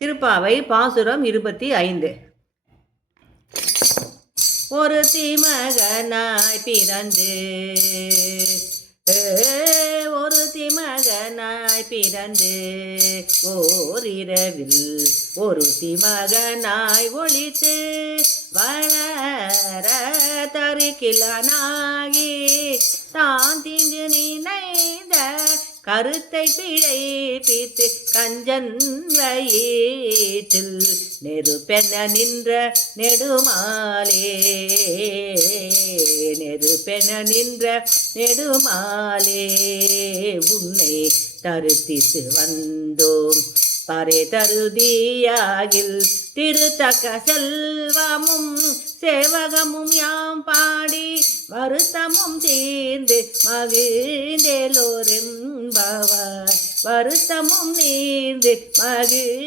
திருப்பாவை பாசுரம் 25. ஒரு திமகனாய் பிறந்து ஒரு திமகனாய் பிறந்து ஓரிரவில் ஒரு திமகனாய் ஒளித்து வளர தருக்கிலனாகி தான் திங்கு நினைந்த கருத்தை பிழைப்பித்து கஞ்சன் வயிற்றில் நெருப்பென நின்ற நெடுமாலே நெருப்பென நின்ற நெடுமாலே உன்னை தருத்தித்து வந்தோம் பறை தருதியாகில் திருத்தக்க செல்வமும் சேவகமும் யாம் பாடி வருத்தமும் தீர்ந்து மகிழ்ந்தேலோரெம்பவாய் வருத்தமும் நீர்ந்து மகிழ்ந்தேலோரெம்பவாய்